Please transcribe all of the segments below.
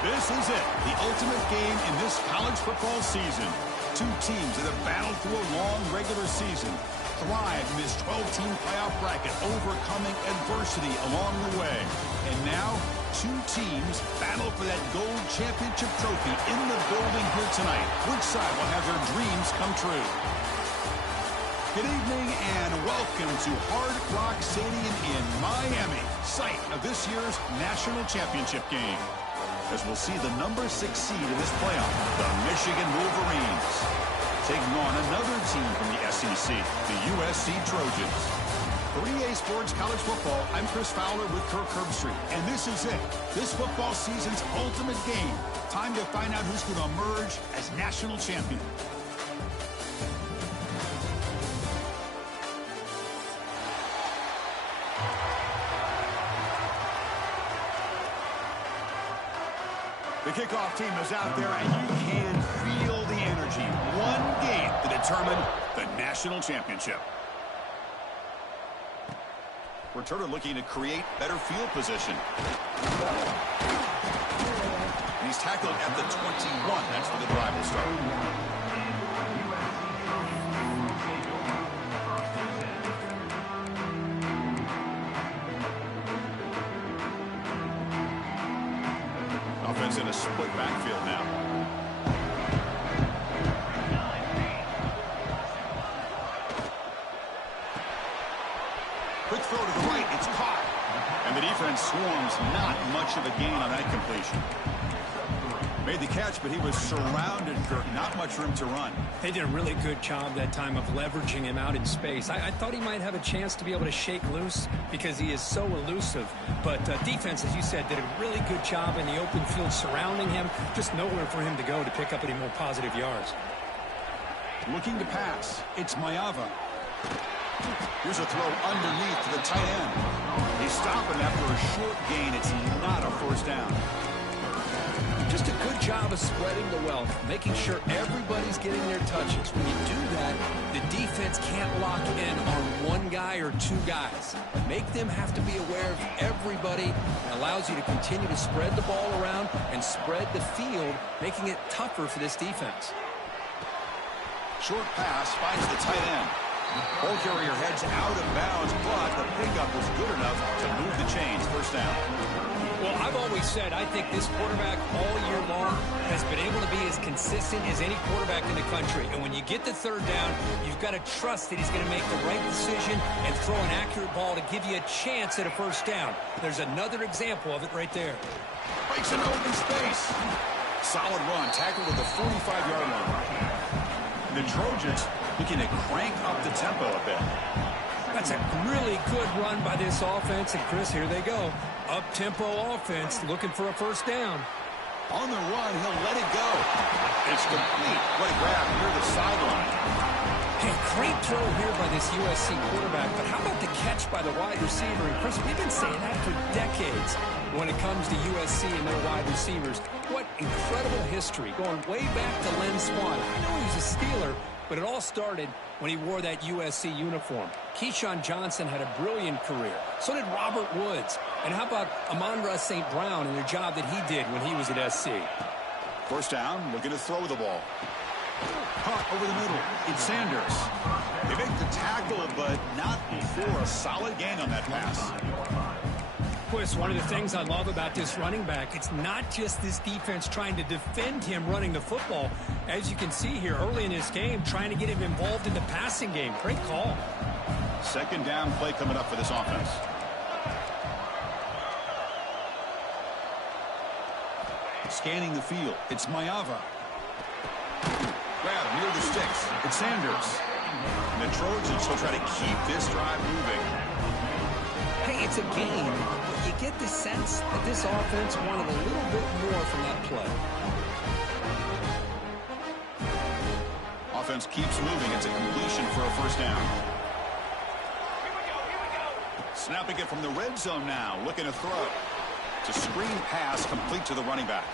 This is it, the ultimate game in this college football season. Two teams that have battled through a long regular season, thrived in this 12-team playoff bracket, overcoming adversity along the way. And now, two teams battle for that gold championship trophy in the building here tonight. Which side will have their dreams come true? Good evening and welcome to Hard Rock Stadium in Miami, site of this year's national championship game. As we'll see the number 6 seed in this playoff, the Michigan Wolverines, taking on another team from the SEC, the USC Trojans. For EA Sports College Football, I'm Chris Fowler with Kirk Herbstreit, and this is it, this football season's ultimate game. Time to find out who's going to emerge as national champion. The kickoff team is out there, and you can feel the energy. One game to determine the national championship. Returner looking to create better field position. And he's tackled at the 21. That's where the drive will start. In a split backfield now. Quick throw to the right. It's caught. And the defense swarms. Not much of a gain on that completion. Made the catch, but he was surrounded, Kirk. Not much room to run. They did a really good job that time of leveraging him out in space. I thought he might have a chance to be able to shake loose because he is so elusive. But defense, as you said, did a really good job in the open field surrounding him. Just nowhere for him to go to pick up any more positive yards. Looking to pass. It's Mayava. Here's a throw underneath to the tight end. He's stopping after a short gain. It's not a first down. Just a good job of spreading the wealth, making sure everybody's getting their touches. When you do that, the defense can't lock in on one guy or two guys. Make them have to be aware of everybody. It allows you to continue to spread the ball around and spread the field, making it tougher for this defense. Short pass finds the tight end. Ball carrier heads out of bounds, but the pickup was good enough to move the chains. First down. Well, I've always said I think this quarterback all year long has been able to be as consistent as any quarterback in the country. And when you get the third down, you've got to trust that he's going to make the right decision and throw an accurate ball to give you a chance at a first down. There's another example of it right there. Breaks an open space. Solid run, tackled at the 45-yard line. The Trojans looking to crank up the tempo a bit. That's a really good run by this offense. And, Chris, here they go. Up-tempo offense looking for a first down. On the run, he'll let it go. It's complete. What a grab near the sideline. Hey, great throw here by this USC quarterback. But how about the catch by the wide receiver? And, Chris, we've been saying that for decades when it comes to USC and their wide receivers. What incredible history going way back to Len Swan. I know he was a Steeler, but it all started when he wore that USC uniform. Keyshawn Johnson had a brilliant career. So did Robert Woods. And how about Amon-Ra St. Brown and the job that he did when he was at SC? First down, looking to throw the ball. Caught over the middle. It's Sanders. They make the tackle, but not before a solid gain on that pass. Chris, one of the things I love about this running back, it's not just this defense trying to defend him running the football. As you can see here early in this game, trying to get him involved in the passing game. Great call. Second down play coming up for this offense. Scanning the field. It's Mayava. Grab near the sticks. It's Sanders. And the Trojans will try to keep this drive moving. Hey, it's a game. You get the sense that this offense wanted a little bit more from that play. Offense keeps moving. It's a completion for a first down. Snapping it from the red zone now. Looking to throw. It's a screen pass complete to the running back.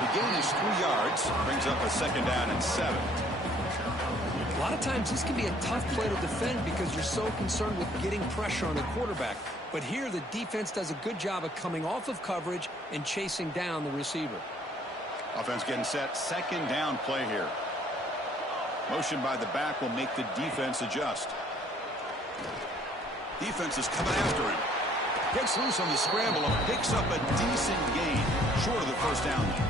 The gain is 3 yards. Brings up a second down and 7. A lot of times this can be a tough play to defend because you're so concerned with getting pressure on the quarterback. But here the defense does a good job of coming off of coverage and chasing down the receiver. Offense getting set. Second down play here. Motion by the back will make the defense adjust. Defense is coming after him. Gets loose on the scramble and picks up a decent gain. Short of the first down, though.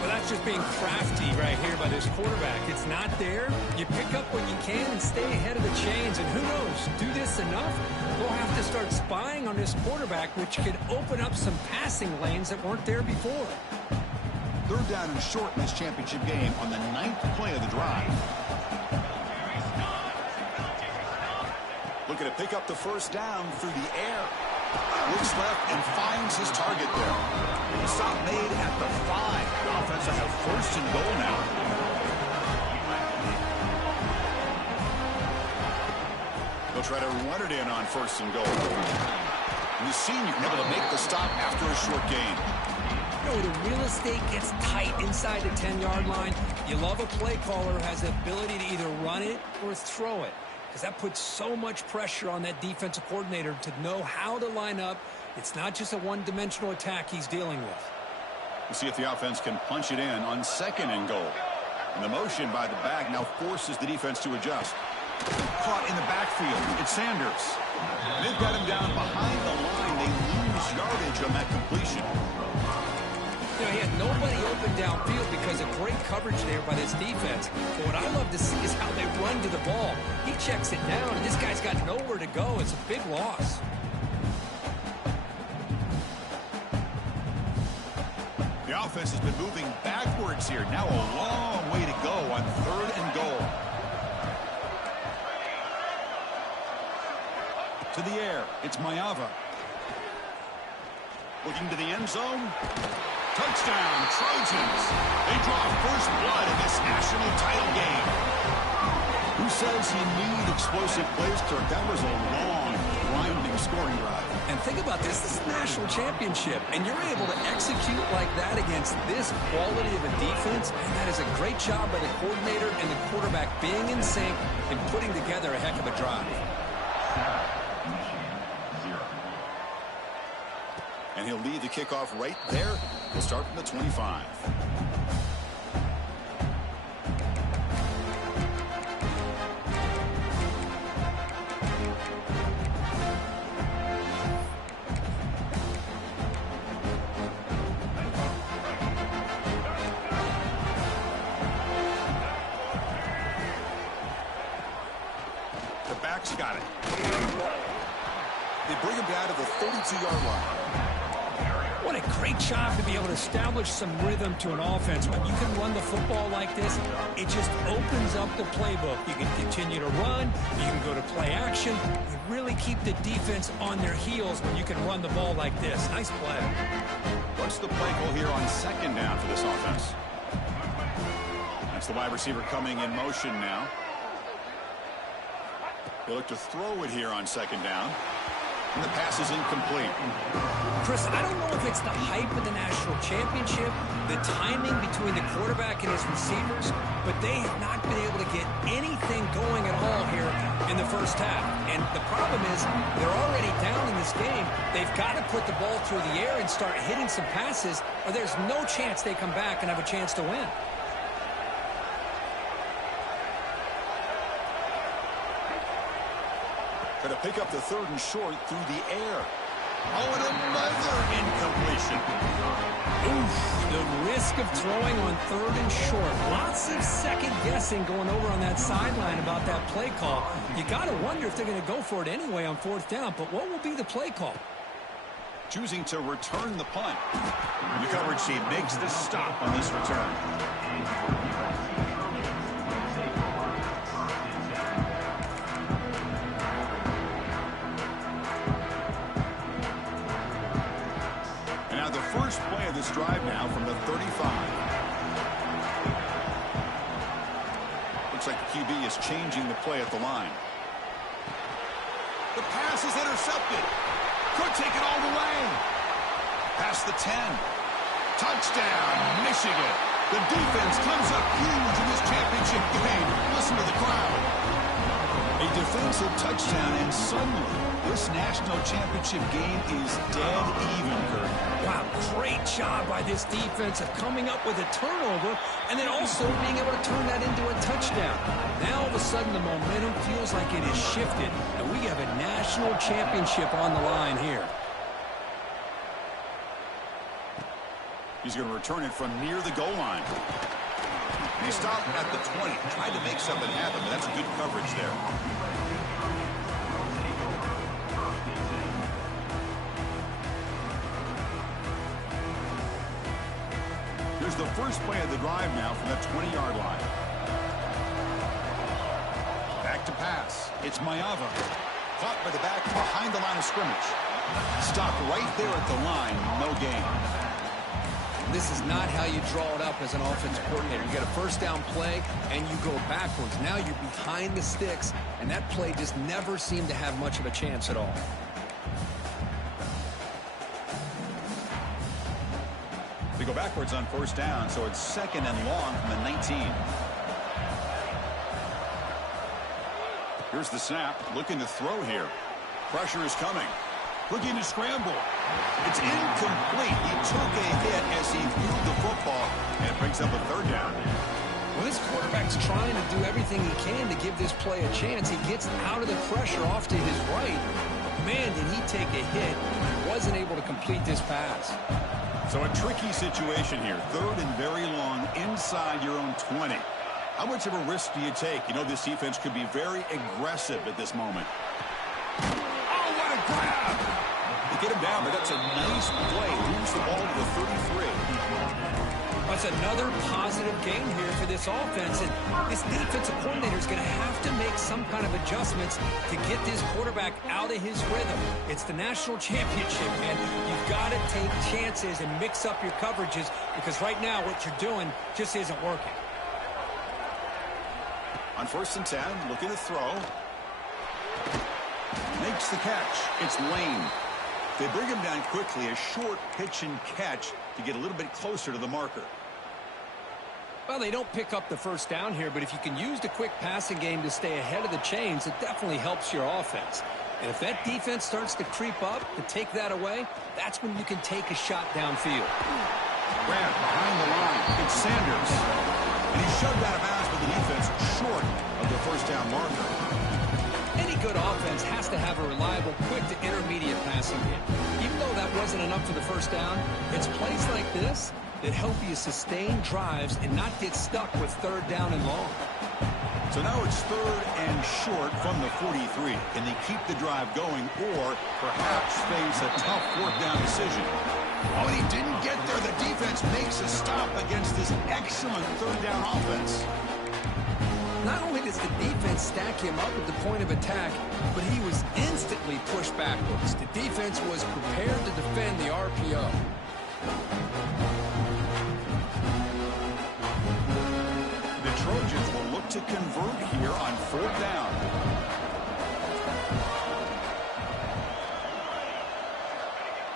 Well, that's just being crafty right here by this quarterback. It's not there. You pick up what you can and stay ahead of the chains. And who knows, do this enough, we'll have to start spying on this quarterback, which could open up some passing lanes that weren't there before. Third down and short in this championship game on the 9th play of the drive. Looking to pick up the first down through the air. Looks left and finds his target there. Stop made at the 5. The offense will have first and goal now. They'll try to run it in on first and goal. And the senior able to make the stop after a short gain. You know, the real estate gets tight inside the 10-yard line. You love a play caller who has the ability to either run it or throw it, because that puts so much pressure on that defensive coordinator to know how to line up. It's not just a one-dimensional attack he's dealing with. We'll see if the offense can punch it in on second and goal. And the motion by the back now forces the defense to adjust. Caught in the backfield. It's Sanders. They've got him down behind the line. They lose yardage on that completion. You know, he had nobody open downfield because of great coverage there by this defense. But what I love to see is how they run to the ball. He checks it down, and this guy's got nowhere to go. It's a big loss. The offense has been moving backwards here. Now a long way to go on third and goal. To the air. It's Mayava. Looking to the end zone. Touchdown, Trojans. They draw first blood in this national title game. Who says you need explosive plays, Kirk? That was a long, grinding scoring drive. And think about this. This is a national championship, and you're able to execute like that against this quality of a defense, and that is a great job by the coordinator and the quarterback being in sync and putting together a heck of a drive. And he'll lead the kickoff right there. We'll start from the 25. The back's got it. They bring him down to the 32-yard line. What a great job to be able to establish some rhythm to an offense. When you can run the football like this, it just opens up the playbook. You can continue to run. You can go to play action. You really keep the defense on their heels when you can run the ball like this. Nice play. What's the play call here on second down for this offense? That's the wide receiver coming in motion now. They look to throw it here on second down. And the pass is incomplete. Chris, I don't know if it's the hype of the national championship, the timing between the quarterback and his receivers, but they have not been able to get anything going at all here in the first half. And the problem is they're already down in this game. They've got to put the ball through the air and start hitting some passes, or there's no chance they come back and have a chance to win. Going to pick up the third and short through the air. Oh, and another incompletion. Oof, the risk of throwing on third and short. Lots of second guessing going over on that sideline about that play call. You got to wonder if they're going to go for it anyway on fourth down, but what will be the play call? Choosing to return the punt. The coverage team makes the stop on this return. First play of this drive now from the 35. Looks like the QB is changing the play at the line. The pass is intercepted. Could take it all the way. Past the 10. Touchdown, Michigan. The defense comes up huge in this championship game. Listen to the Explosive touchdown, and suddenly this national championship game is dead even, Kurt. Wow, great job by this defense of coming up with a turnover and then also being able to turn that into a touchdown. Now all of a sudden the momentum feels like it is shifted, and we have a national championship on the line here. He's going to return it from near the goal line. And he stopped at the 20, tried to make something happen, but that's good coverage there. Here's the first play of the drive now from that 20-yard line. Back to pass. It's Maeva. Caught by the back behind the line of scrimmage. Stopped right there at the line. No gain. This is not how you draw it up as an offensive coordinator. You get a first down play, and you go backwards. Now you're behind the sticks, and that play just never seemed to have much of a chance at all. They go backwards on first down, so it's second and long from the 19. Here's the snap, looking to throw here. Pressure is coming. Looking to scramble. It's incomplete. He took a hit as he threw the football, and it brings up a third down. Well, this quarterback's trying to do everything he can to give this play a chance. He gets out of the pressure off to his right. Man, did he take a hit. He wasn't able to complete this pass. So a tricky situation here. Third and very long inside your own 20. How much of a risk do you take? You know this defense could be very aggressive at this moment. Oh, what a grab! They get him down, but that's a nice play. Moves the ball to the 33. That's another positive gain here for this offense, and this defensive coordinator is going to have to make some kind of adjustments to get this quarterback out of his rhythm. It's the national championship, man. You've got to take chances and mix up your coverages, because right now what you're doing just isn't working. On first and 10, looking to throw. Makes the catch. It's Lane. They bring him down quickly, a short pitch and catch to get a little bit closer to the marker. Well, they don't pick up the first down here, but if you can use the quick passing game to stay ahead of the chains, it definitely helps your offense. And if that defense starts to creep up to take that away, that's when you can take a shot downfield. Grant behind the line. It's Sanders. And he's shoved out of bounds by the defense short of the first down marker. Any good offense has to have a reliable, quick to intermediate passing game. Even though that wasn't enough for the first down, it's plays like this that help you sustain drives and not get stuck with third down and long. So now it's third and short from the 43. Can they keep the drive going or perhaps face a tough fourth down decision? Oh, and he didn't get there. The defense makes a stop against this excellent third down offense. Not only does the defense stack him up at the point of attack, but he was instantly pushed backwards. The defense was prepared to defend the RPO. The Trojans will look to convert here on fourth down.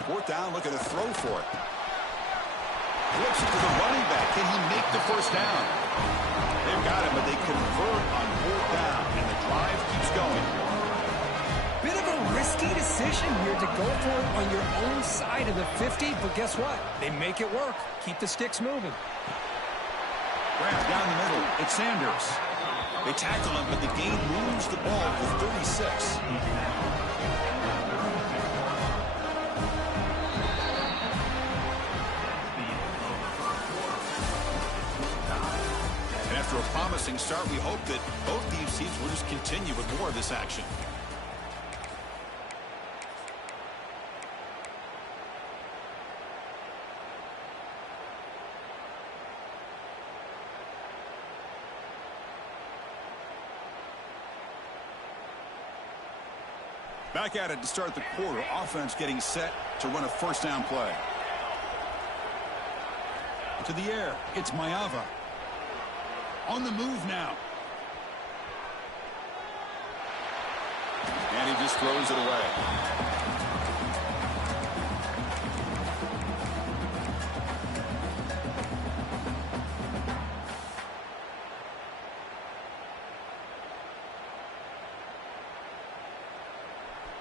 Fourth down, looking to throw for it. Flips it to the running back. Can he make the first down? They've got him, but they convert on fourth down, and the drive keeps going. Bit of a risky decision here to go for it on your own side of the 50, but guess what? They make it work. Keep the sticks moving. Grab down the middle. It's Sanders. They tackle him, but the gain moves the ball to 36. After a promising start, we hope that both these teams will just continue with more of this action. Back at it to start the quarter. Offense getting set to run a first down play. To the air. It's Maeva. On the move now. And he just throws it away.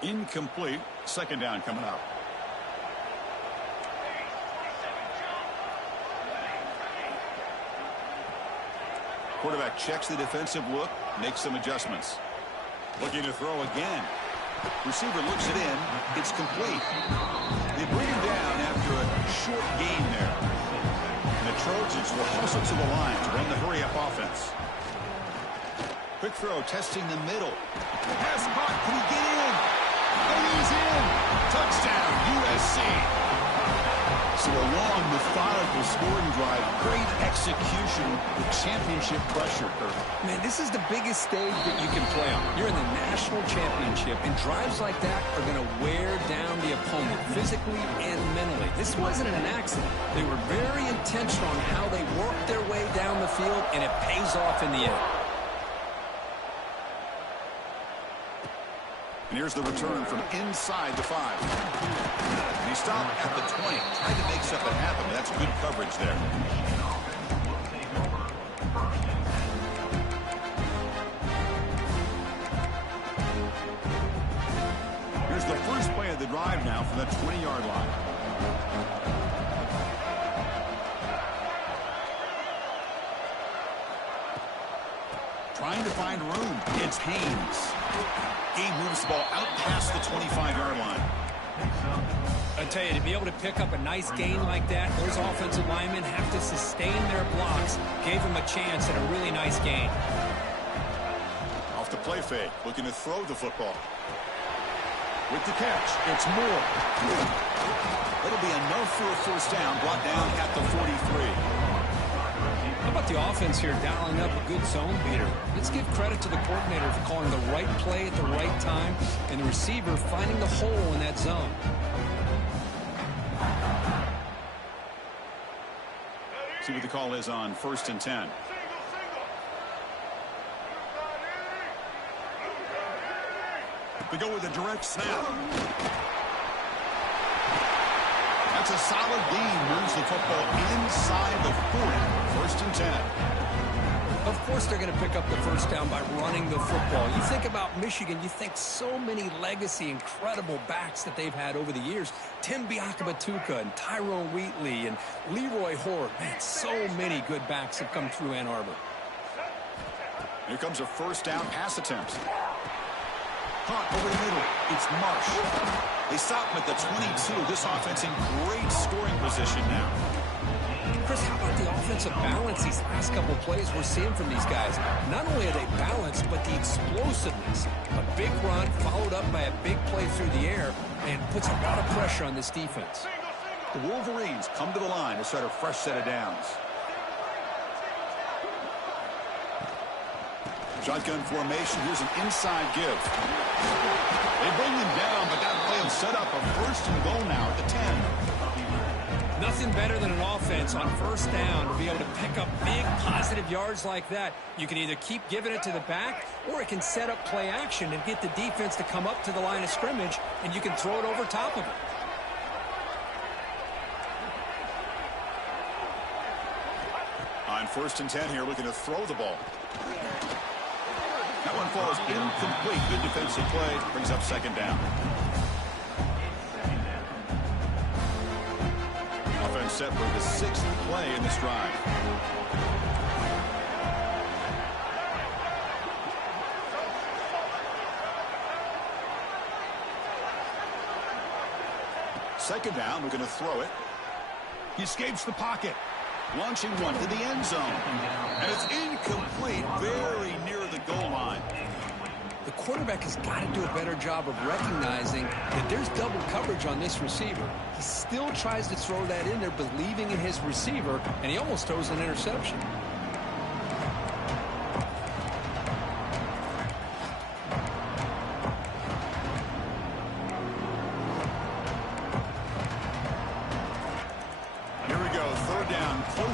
Incomplete. Second down coming up. Quarterback checks the defensive look, makes some adjustments. Looking to throw again. Receiver looks it in. It's complete. They bring him down after a short gain there. And the Trojans will hustle to the line to run the hurry-up offense. Quick throw, testing the middle. Pass caught. Can he get in? And he's in. Touchdown, USC. So a long, methodical scoring drive. Great execution with championship pressure, Kirk. Man, this is the biggest stage that you can play on. You're in the national championship, and drives like that are going to wear down the opponent physically and mentally. This wasn't an accident. They were very intentional on how they worked their way down the field, and it pays off in the end. And here's the return from inside the 5. And he stopped at the 20. Tried to make something happen, but that's good coverage there. Here's the first play of the drive now from the 20-yard line. Trying to find room. It's Haynes. He moves the ball out past the 25-yard line. I tell you, to be able to pick up a nice gain like that, those offensive linemen have to sustain their blocks. Gave him a chance at a really nice gain. Off the play fake, looking to throw the football. With the catch, it's Moore. It'll be enough for a first down, brought down at the 43. How about the offense here dialing up a good zone beater? Let's give credit to the coordinator for calling the right play at the right time and the receiver finding the hole in that zone. See what the call is on 1st and 10. We go with a direct snap. That's a solid gain. Moves the football inside the 40. 1st and 10. Of course they're going to pick up the first down by running the football. You think about Michigan, you think so many legacy, incredible backs that they've had over the years. Tim Biakabatuka and Tyrone Wheatley and Leroy Horde. Man, so many good backs have come through Ann Arbor. Here comes a first down pass attempt. Caught over the middle. It's Marsh. They stop him at the 22. This offense in great scoring position now. Chris, how about the offensive balance these last couple plays we're seeing from these guys? Not only are they balanced, but the explosiveness. A big run followed up by a big play through the air and puts a lot of pressure on this defense. The Wolverines come to the line to start a fresh set of downs. Shotgun formation. Here's an inside give. They bring him down, but that play will set up a 1st and goal now at the 10. Nothing better than an offense on first down to be able to pick up big positive yards like that. You can either keep giving it to the back, or it can set up play action and get the defense to come up to the line of scrimmage, and you can throw it over top of it. On 1st and 10 here, looking to throw the ball. That one falls incomplete. Good defensive play. Brings up 2nd down. Offense set for the 6th play in this drive. Second down, we're going to throw it. He escapes the pocket. Launching one to the end zone. And it's incomplete, very near the goal line. The quarterback has got to do a better job of recognizing that there's double coverage on this receiver. He still tries to throw that in there, believing in his receiver, and he almost throws an interception.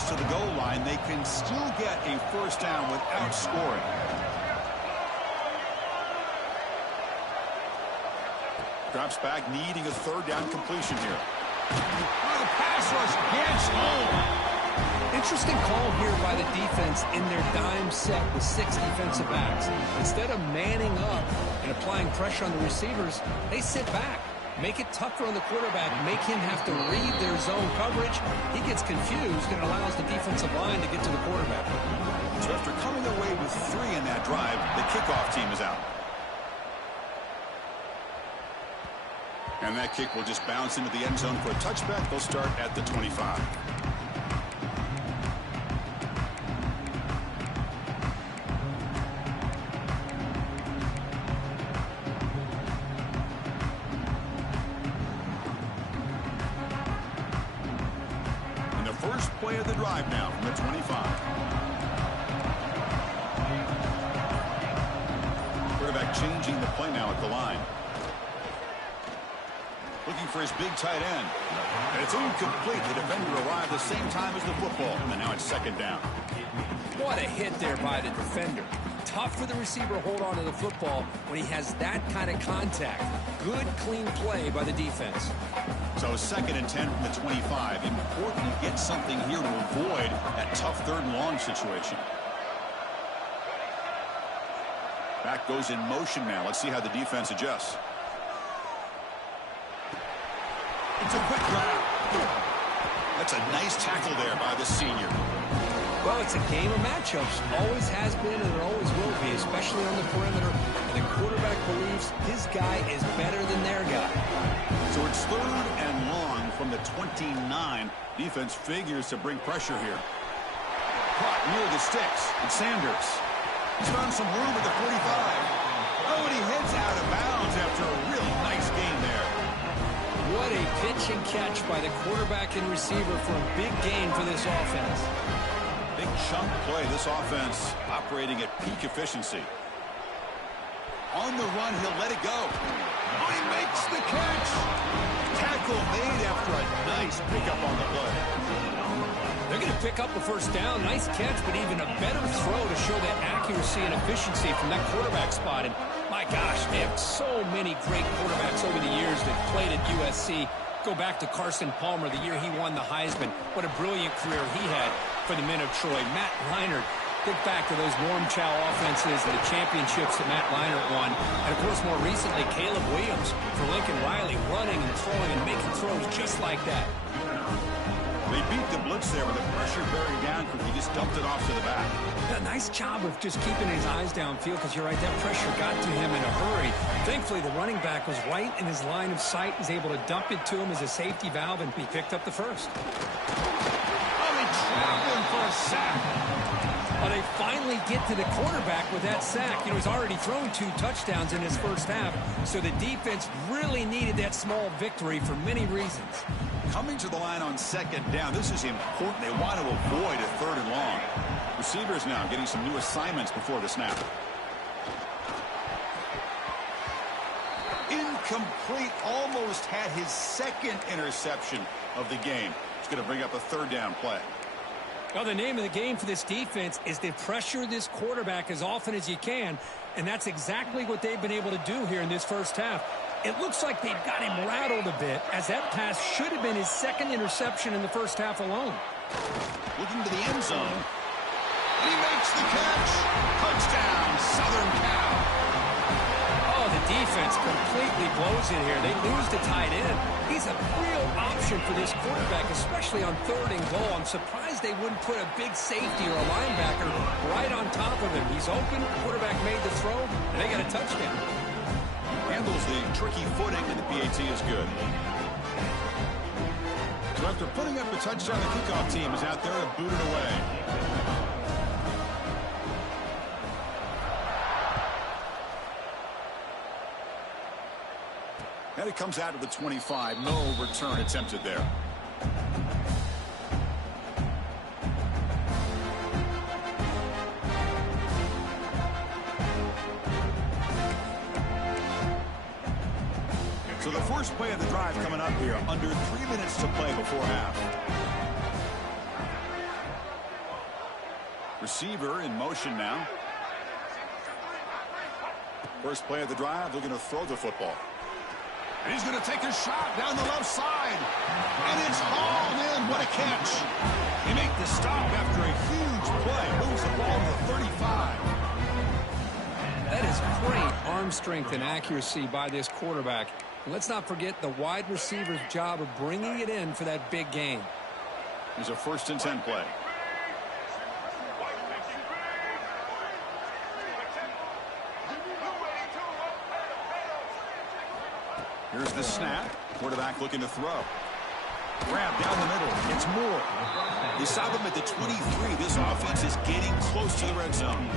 To the goal line, they can still get a first down without scoring. Drops back, needing a 3rd down completion here. Oh, the pass rush gets home. Interesting call here by the defense in their dime set with 6 defensive backs. Instead of manning up and applying pressure on the receivers, they sit back. Make it tougher on the quarterback, make him have to read their zone coverage. He gets confused and allows the defensive line to get to the quarterback. So after coming away with 3 in that drive, the kickoff team is out. And that kick will just bounce into the end zone for a touchback. They'll start at the 25. First play of the drive now from the 25. Quarterback changing the play now at the line. Looking for his big tight end. And it's incomplete. The defender arrived the same time as the football. And now it's second down. What a hit there by the defender. Tough for the receiver to hold on to the football when he has that kind of contact. Good, clean play by the defense. So 2nd and 10 from the 25. Important to get something here to avoid that tough 3rd and long situation. Back goes in motion now. Let's see how the defense adjusts. It's a quick grab. That's a nice tackle there by the senior. Well, it's a game of matchups. Always has been and it always will be, especially on the perimeter. And the quarterback believes his guy is better than their guy. So it's 3rd and long from the 29. Defense figures to bring pressure here. Caught near the sticks. And Sanders. He's found some room at the 45. Oh, and he heads out of bounds after a really nice game there. What a pitch and catch by the quarterback and receiver for a big gain for this offense. Big chunk play. This offense operating at peak efficiency. On the run, he'll let it go. Oh, he makes the catch. Tackle made after a nice pickup on the play. They're going to pick up the first down. Nice catch, but even a better throw to show that accuracy and efficiency from that quarterback spot. And my gosh, they have so many great quarterbacks over the years that played at USC. Go back to Carson Palmer, the year he won the Heisman. What a brilliant career he had for the men of Troy. Matt Leinart, think back to those Norm Chow offenses and the championships that Matt Leinart won. And, of course, more recently, Caleb Williams for Lincoln Riley, running and throwing and making throws just like that. They beat the blitz there with the pressure bearing down because he just dumped it off to the back. A nice job of just keeping his eyes downfield because you're right, that pressure got to him in a hurry. Thankfully, the running back was right in his line of sight, was able to dump it to him as a safety valve, and he picked up the first. Oh, they trapped him for a sack. Well, they finally get to the quarterback with that sack. You know, he's already thrown 2 touchdowns in his first half, so the defense really needed that small victory for many reasons. Coming to the line on 2nd down, this is important. They want to avoid a 3rd and long. Receivers now getting some new assignments before the snap. Incomplete, almost had his 2nd interception of the game. It's going to bring up a 3rd down play. Well, the name of the game for this defense is to pressure this quarterback as often as you can, and that's exactly what they've been able to do here in this first half. It looks like they've got him rattled a bit, as that pass should have been his 2nd interception in the first half alone. Looking to the end zone. And he makes the catch. Touchdown, Southern Cal. Oh, the defense completely blows it here. They lose the tight end. He's a real option for this quarterback, especially on 3rd and goal. I'm surprised they wouldn't put a big safety or a linebacker right on top of him. He's open, quarterback made the throw, and they got a touchdown. Handles the tricky footing, and the PAT is good. So after putting up a touchdown, the kickoff team is out there to boot it away. And it comes out to the 25. No return attempted there. So the first play of the drive coming up here. Under 3 minutes to play before half. Receiver in motion now. First play of the drive, they're going to throw the football. He's going to take a shot down the left side. And it's hauled in. What a catch. He made the stop after a huge play. Moves the ball to the 35. That is great arm strength and accuracy by this quarterback. And let's not forget the wide receiver's job of bringing it in for that big game. Here's a 1st and 10 play. Here's the snap. Quarterback looking to throw. Grab down the middle. It's Moore. They stop him at the 23. This offense is getting close to the red zone.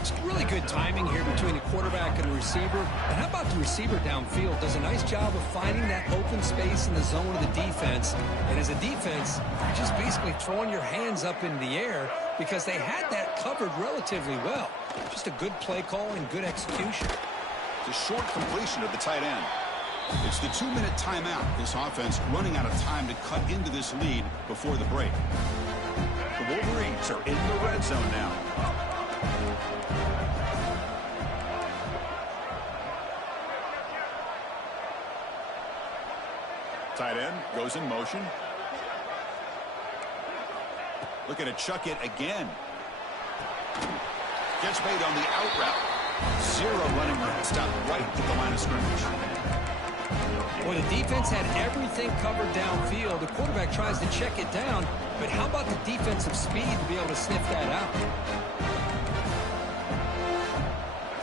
It's really good timing here between the quarterback and the receiver. And how about the receiver downfield? Does a nice job of finding that open space in the zone of the defense. And as a defense, you're just basically throwing your hands up in the air because they had that covered relatively well. Just a good play call and good execution. It's a short completion of the tight end. It's the 2-minute timeout. This offense running out of time to cut into this lead before the break. The Wolverines are in the red zone now. Tight end goes in motion. Looking to chuck it again. Gets made on the out route. 0 running room. Stopped right at the line of scrimmage. Well, the defense had everything covered downfield. The quarterback tries to check it down, but how about the defensive speed to be able to sniff that out?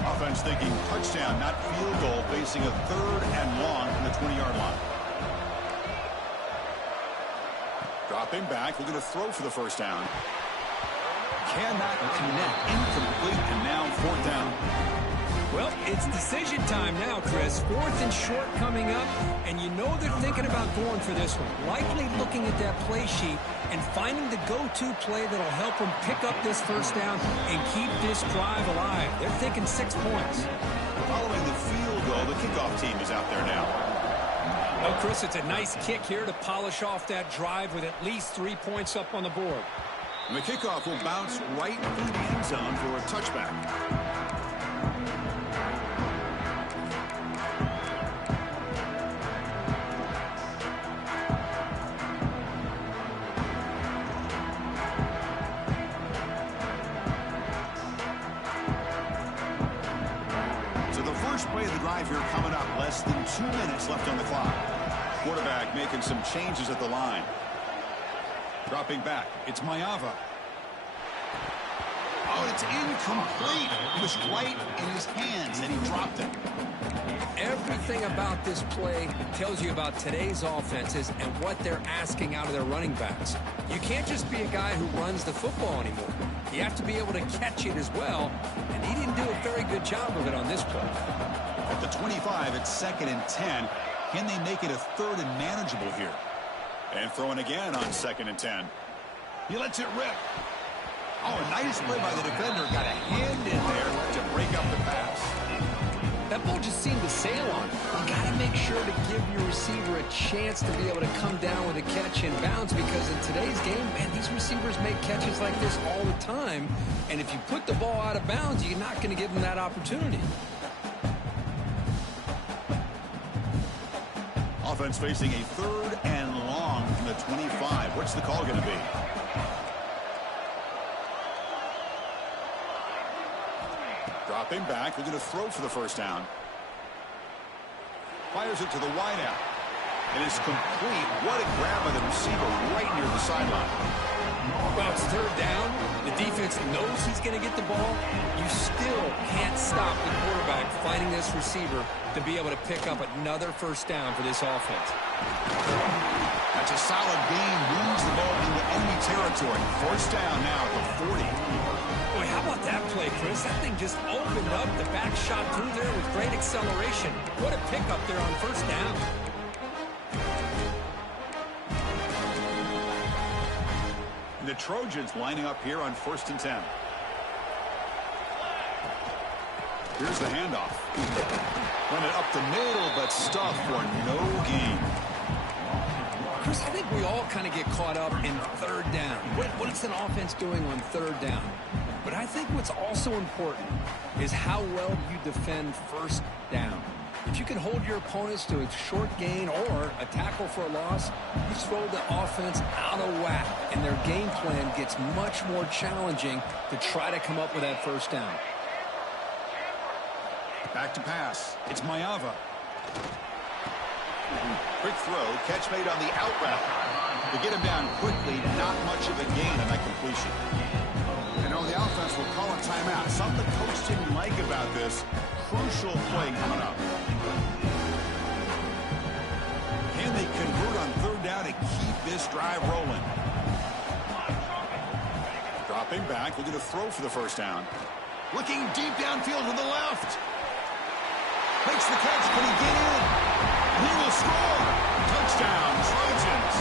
Offense thinking touchdown, not field goal, facing a 3rd and long from the 20-yard line. Dropping back, looking to throw for the 1st down. Cannot connect, incomplete, and now 4th down. Well, it's decision time now, Chris. 4th and short coming up, and you know they're thinking about going for this one. Likely looking at that play sheet and finding the go-to play that'll help them pick up this 1st down and keep this drive alive. They're thinking 6 points. Following the field goal, the kickoff team is out there now. Well, Chris, it's a nice kick here to polish off that drive with at least 3 points up on the board. And the kickoff will bounce right through the end zone for a touchback. Play of the drive here coming up. Less than 2 minutes left on the clock. Quarterback making some changes at the line. Dropping back. It's Mayava. Oh, it's incomplete. It was right in his hands, and he dropped it. Everything about this play tells you about today's offenses and what they're asking out of their running backs. You can't just be a guy who runs the football anymore. You have to be able to catch it as well, and he didn't do a very good job of it on this play. At the 25, it's 2nd and 10. Can they make it a 3rd and manageable here? And throwing again on 2nd and 10. He lets it rip. Oh, a nice play by the defender. Got a hand in there to break up the pass. That ball just seemed to sail on. You got to make sure to give your receiver a chance to be able to come down with a catch in bounds, because in today's game, man, these receivers make catches like this all the time. And if you put the ball out of bounds, you're not going to give them that opportunity. Offense facing a 3rd and long from the 25. What's the call going to be? Dropping back, looking to throw for the 1st down. Fires it to the wideout. And it's complete. What a grab by the receiver right near the sideline. Well, it's 3rd down. The defense knows he's going to get the ball. You still can't stop the quarterback finding this receiver to be able to pick up another 1st down for this offense. That's a solid gain. Moves the ball into enemy territory. 1st down now at the 40. Boy, how about that play, Chris? That thing just opened up. The back shot through there with great acceleration. What a pickup there on 1st down. The Trojans lining up here on 1st and 10. Here's the handoff. Run it up the middle, but stuffed for no gain. Chris, I think we all kind of get caught up in 3rd down. What is an offense doing on 3rd down? But I think what's also important is how well you defend 1st down. If you can hold your opponents to a short gain or a tackle for a loss, you throw the offense out of whack, and their game plan gets much more challenging to try to come up with that first down. Back to pass. It's Mayava. Quick throw. Catch made on the out route. To get him down quickly, not much of a gain on that completion. You know, the offense will call a timeout. Something the coach didn't like about this. Crucial play coming up. Can they convert on third down to keep this drive rolling? Dropping back, looking to throw for the first down. Looking deep downfield to the left. Makes the catch. Can he get in? He will score. Touchdown, Trojans.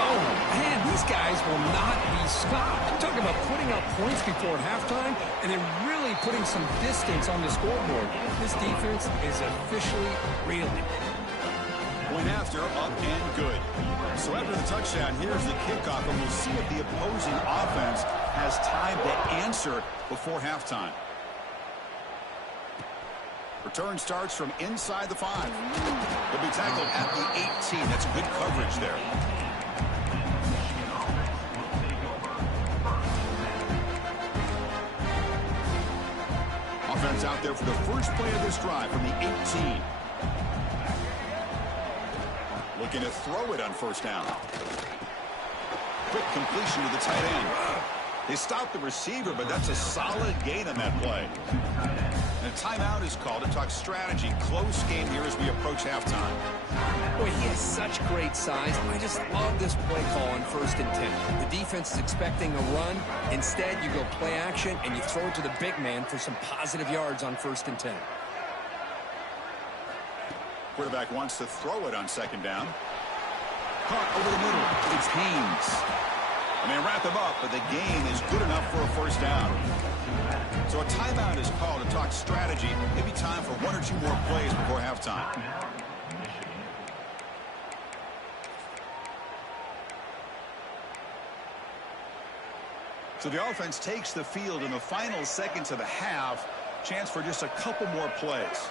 Oh, man, these guys will not be stopped. Talking about putting up points before halftime and then really putting some distance on the scoreboard. This defense is officially reeling. Point after, up and good. So after the touchdown, here's the kickoff, and we'll see if the opposing offense has time to answer before halftime. Return starts from inside the 5. He'll be tackled at the 18. That's good coverage there. Offense out there for the first play of this drive from the 18. Looking to throw it on first down. Quick completion to the tight end. They stopped the receiver, but that's a solid gain on that play. And a timeout is called to talk strategy. Close game here as we approach halftime. Boy, he has such great size. I just love this play call on 1st and 10. The defense is expecting a run. Instead, you go play action, and you throw it to the big man for some positive yards on 1st and 10. Quarterback wants to throw it on 2nd down. Caught over the middle. It's Haynes. And they wrap him up, but the gain is good enough for a first down. So a timeout is called to talk strategy. Maybe time for 1 or 2 more plays before halftime. So the offense takes the field in the final seconds of the half. Chance for just a couple more plays.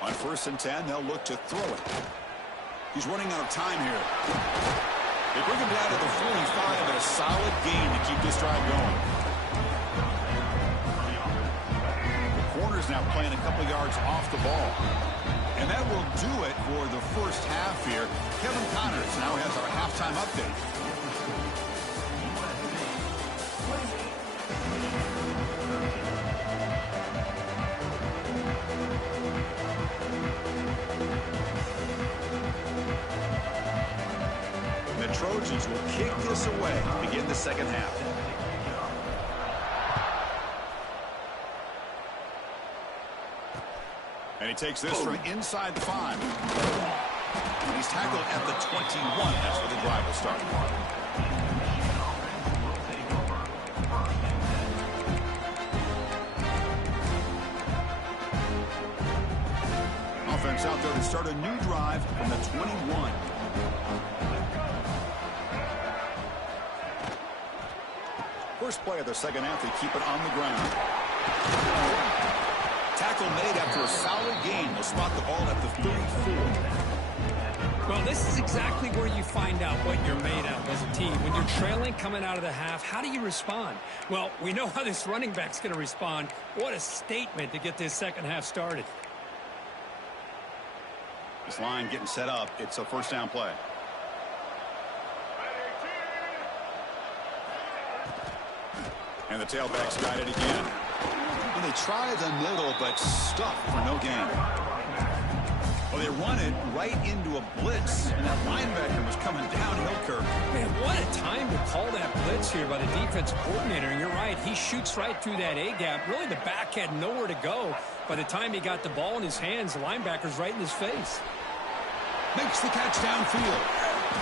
On 1st and 10, they'll look to throw it. He's running out of time here. They bring him down to the 45, and a solid gain to keep this drive going. The corner's now playing a couple yards off the ball. And that will do it for the first half here. Kevin Connors now has our halftime update. The Trojans will kick this away to begin the second half. And he takes this from inside the 5. And he's tackled at the 21. That's where the drive will start. Offense out there to start a new drive from the 21. First play of the second half, they keep it on the ground. Tackle made after a solid gain. They'll spot the ball at the 34. Well, this is exactly where you find out what you're made of as a team. When you're trailing coming out of the half, how do you respond? Well, we know how this running back's going to respond. What a statement to get this second half started. This line getting set up. It's a first down play. And the tailback's got it again. And they try the middle, but stuffed for no gain. Well, they run it right into a blitz, and that linebacker was coming downhill curve. Man, what a time to call that blitz here by the defensive coordinator. And you're right, he shoots right through that A-gap. Really, the back had nowhere to go. By the time he got the ball in his hands, the linebacker's right in his face. Makes the catch downfield.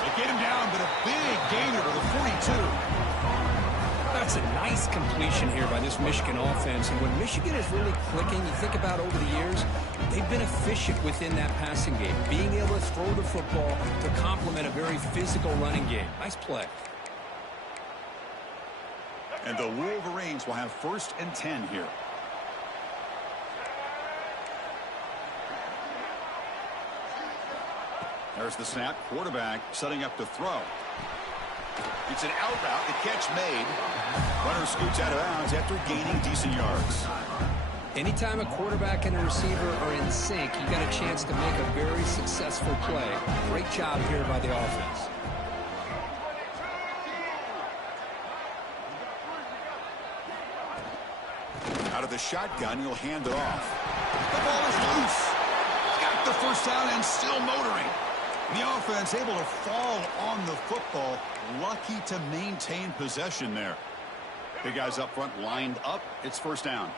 They get him down, but a big gainer to the 42. That's a nice completion here by this Michigan offense. And when Michigan is really clicking, you think about over the years, they've been efficient within that passing game, being able to throw the football to complement a very physical running game. Nice play. And the Wolverines will have 1st and 10 here. There's the snap. Quarterback setting up to throw. It's an out route. The catch made. Runner scoots out of bounds after gaining decent yards. Anytime a quarterback and a receiver are in sync, you got a chance to make a very successful play. Great job here by the offense. Out of the shotgun, he'll hand it off. The ball is loose. Got the first down and still motoring. The offense able to fall on the football. Lucky to maintain possession there. The guys up front lined up. It's 1st down.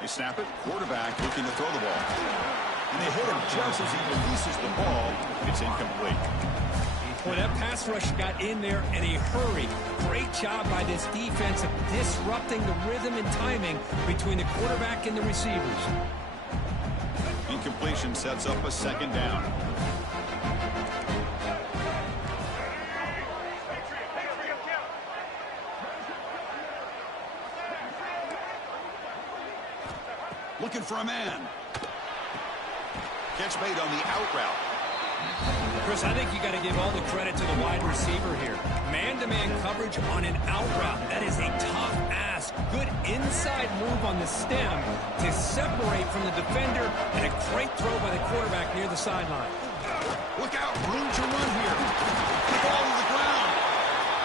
They snap it. Quarterback looking to throw the ball. And they hit him just as he releases the ball. It's incomplete. Boy, that pass rush got in there in a hurry. Great job by this defense of disrupting the rhythm and timing between the quarterback and the receivers. Incompletion sets up a 2nd down. Looking for a man. Catch made on the out route. Chris, I think you got to give all the credit to the wide receiver here. Man-to-man coverage on an out route. That is a tough ask. Good inside move on the stem to separate from the defender, and a great throw by the quarterback near the sideline. Look out, room to run here. The ball to the ground.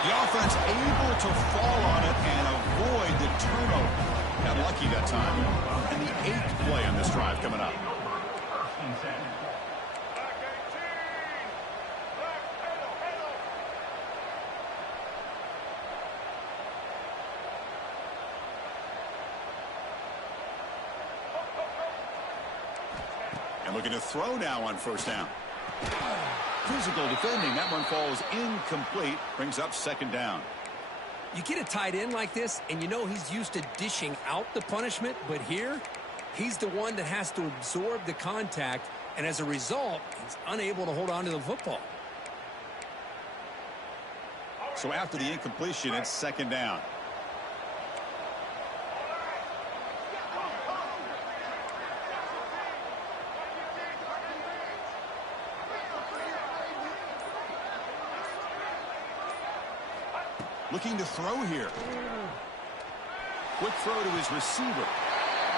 The offense able to fall on it and avoid the turnover. Got lucky that time. And the 8th play on this drive coming up. And looking to throw now on 1st down. Physical defending. That one falls incomplete. Brings up 2nd down. You get a tight end like this, and you know he's used to dishing out the punishment, but here, he's the one that has to absorb the contact, and as a result, he's unable to hold on to the football. So after the incompletion, it's 2nd down. Looking to throw here. Quick throw to his receiver.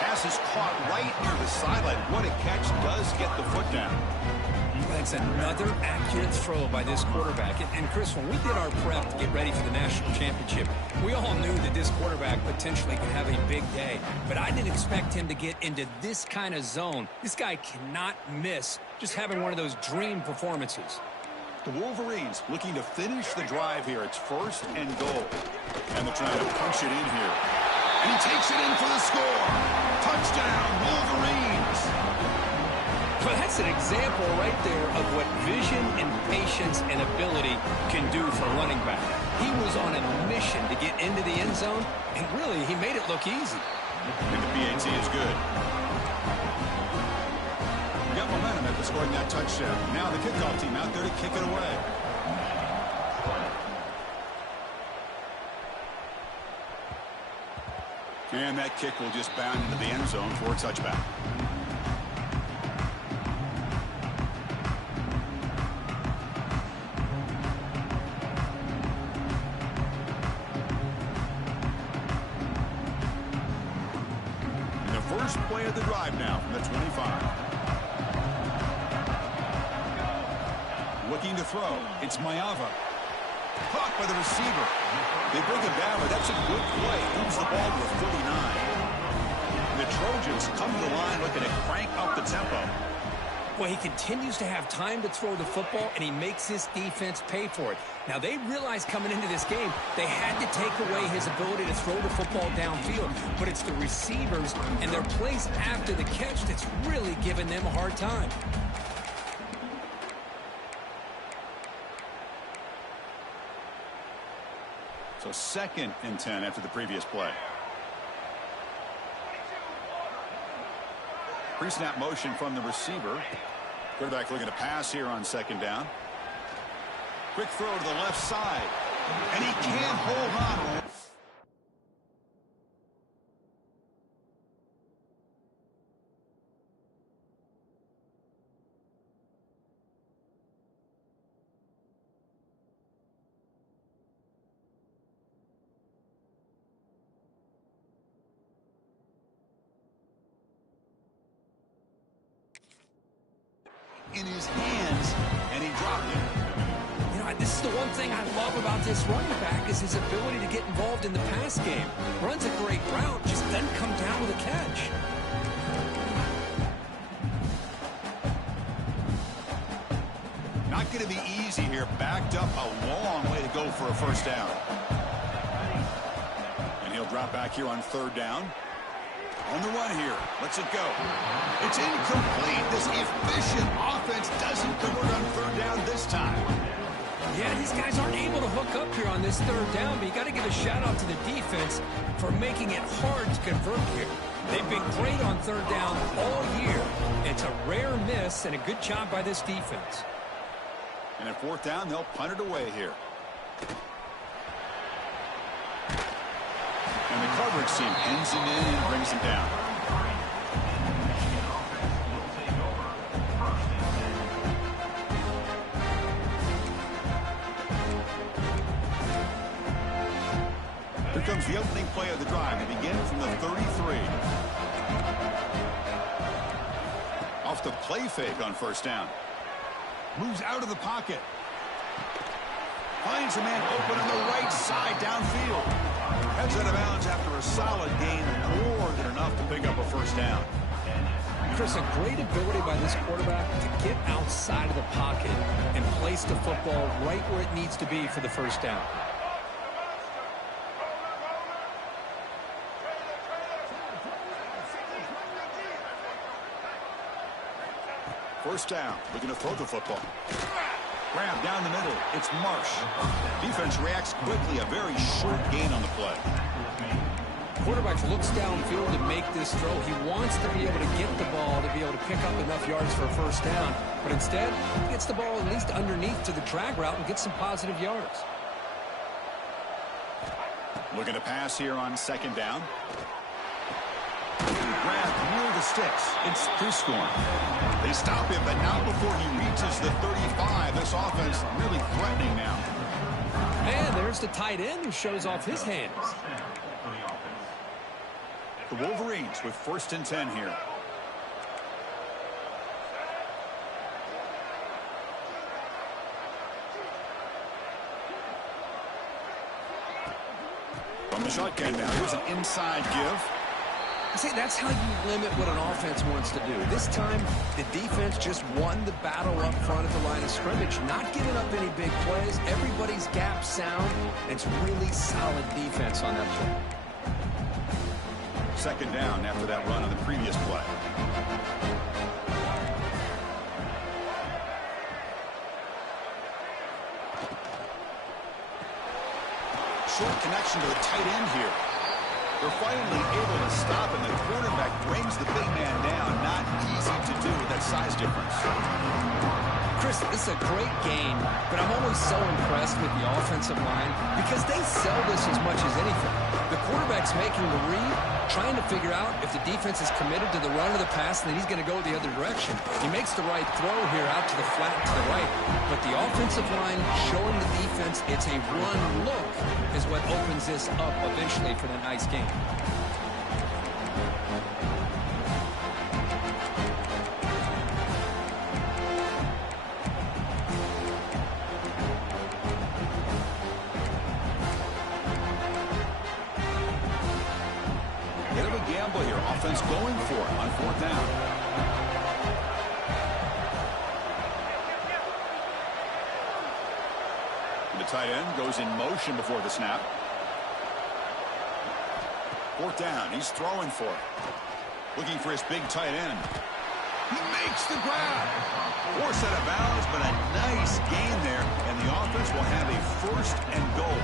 Pass is caught right near the sideline. What a catch. Does get the foot down. That's another accurate throw by this quarterback. And Chris, when we did our prep to get ready for the national championship, we all knew that this quarterback potentially could have a big day. But I didn't expect him to get into this kind of zone. This guy cannot miss just having one of those dream performances. The Wolverines looking to finish the drive here. It's 1st and goal. And they're trying to punch it in here. And he takes it in for the score. Touchdown, Wolverines. Well, that's an example right there of what vision and patience and ability can do for a running back. He was on a mission to get into the end zone, and really, he made it look easy. And the PAT is good. Got momentum after scoring that touchdown. Now the kickoff team out there to kick it away. And that kick will just bound into the end zone for a touchback. And the first play of the drive now from the 25. Looking to throw. It's Mayava. Caught by the receiver. They bring him down, but that's a good play. Moves the ball to the 49. The Trojans come to the line looking to crank up the tempo. Well, he continues to have time to throw the football, and he makes his defense pay for it. Now, they realized coming into this game, they had to take away his ability to throw the football downfield. But it's the receivers and their plays after the catch that's really giving them a hard time. So 2nd and 10 after the previous play. Pre-snap motion from the receiver. Quarterback looking to pass here on second down. Quick throw to the left side. And he can't hold on. In his hands, and he dropped it. You know, this is the one thing I love about this running back is his ability to get involved in the pass game. Runs a great route, just doesn't come down with a catch. Not going to be easy here. Backed up a long way to go for a first down. And he'll drop back here on third down. On the run here. Let's it go. It's incomplete. This efficient offense doesn't convert on third down this time. Yeah, these guys aren't able to hook up here on this third down, but you got to give a shout-out to the defense for making it hard to convert here. They've been great on third down all year. It's a rare miss and a good job by this defense. And at fourth down, they'll punt it away here. And the coverage team pins him in and brings him down. Here comes the opening play of the drive. They begin from the 33. Off the play fake on first down. Moves out of the pocket. Finds a man open on the right side downfield. Heads out of bounds after a solid gain, more than enough to pick up a first down. Chris, a great ability by this quarterback to get outside of the pocket and place the football right where it needs to be for the first down. First down, looking to throw the football. Grab down the middle. It's Marsh. Defense reacts quickly. A very short gain on the play. Quarterback looks downfield to make this throw. He wants to be able to get the ball to be able to pick up enough yards for a first down. But instead, he gets the ball at least underneath to the drag route and gets some positive yards. Looking to pass here on second down. Grabbed near the sticks. It's Thiscorn. They stop him, but not before he reaches the 35. This offense really threatening now. And there's the tight end who shows off his hands. The Wolverines with first and 10 here. From the shotgun now, here's an inside give. See, that's how you limit what an offense wants to do. This time, the defense just won the battle up front at the line of scrimmage, not giving up any big plays. Everybody's gap sound, and it's really solid defense on that play. Second down after that run on the previous play. Short connection to the tight end here. They're finally able to stop, and the quarterback brings the big man down. Not easy to do with that size difference. Chris, this is a great game, but I'm always so impressed with the offensive line because they sell this as much as anything. The quarterback's making the read, trying to figure out if the defense is committed to the run or the pass, and then he's going to go the other direction. He makes the right throw here out to the flat to the right, but the offensive line showing the defense it's a run look is what opens this up eventually for the nice game. Bit of a gamble here. Offense going for it on fourth down. The tight end goes in motion before the snap. Fourth down. He's throwing for it. Looking for his big tight end. He makes the grab. Forced out of bounds, but a nice gain there. And the offense will have a first and goal.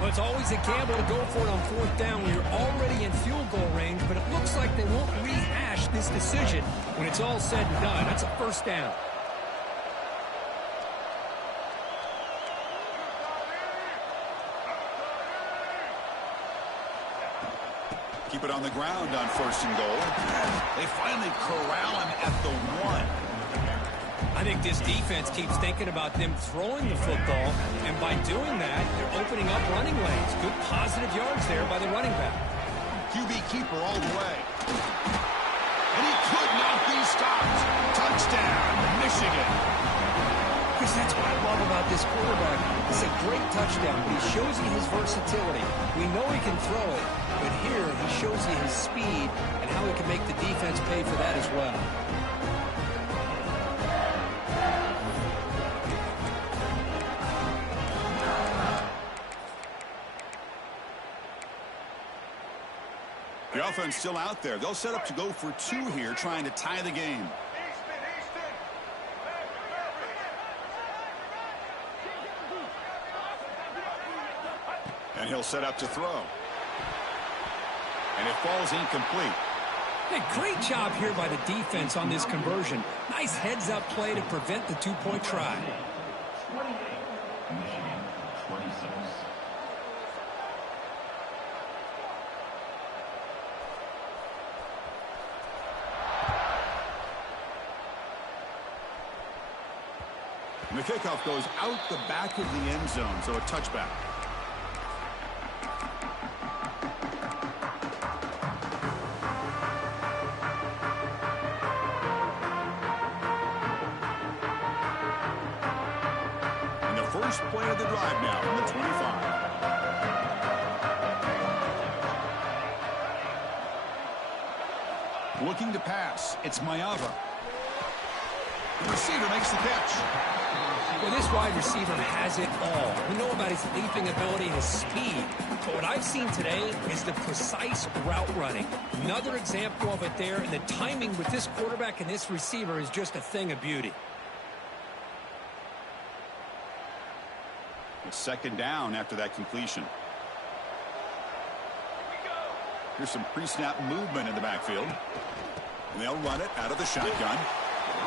Well, it's always a gamble to go for it on fourth down when you're already in field goal range, but it looks like they won't rehash reach this decision when it's all said and done. That's a first down. Keep it on the ground on 1st and goal. They finally corral him at the 1. I think this defense keeps thinking about them throwing the football, and by doing that, they're opening up running lanes. Good positive yards there by the running back. QB keeper all the way. And he could not be stopped. Touchdown, Michigan. Chris, that's what I love about this quarterback. It's a great touchdown, but he shows you his versatility. We know he can throw it, but here he shows you his speed and how he can make the defense pay for that as well. The offense still out there. They'll set up to go for 2 here, trying to tie the game. And he'll set up to throw. And it falls incomplete. Hey, great job here by the defense on this conversion. Nice heads-up play to prevent the 2-point try. And the kickoff goes out the back of the end zone, so a touchback. And the first play of the drive now from the 25. Looking to pass. It's Mayava. The receiver makes the catch. Well, this wide receiver has it all. We know about his leaping ability, his speed. But what I've seen today is the precise route running. Another example of it there, and the timing with this quarterback and this receiver is just a thing of beauty. It's 2nd down after that completion. Here's some pre-snap movement in the backfield. And they'll run it out of the shotgun.